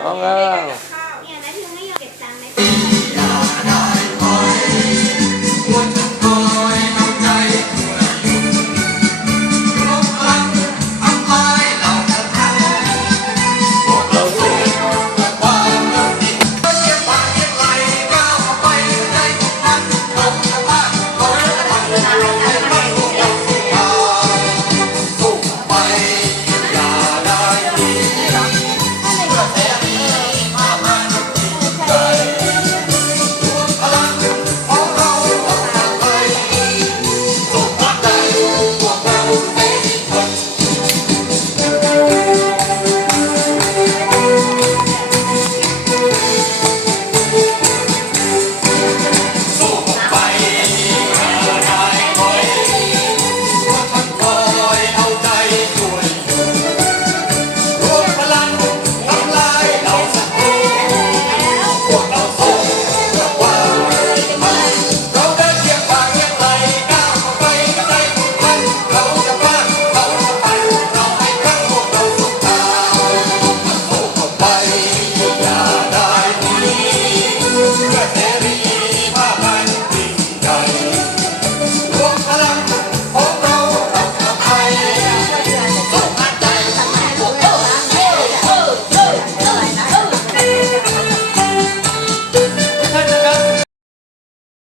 Nga. I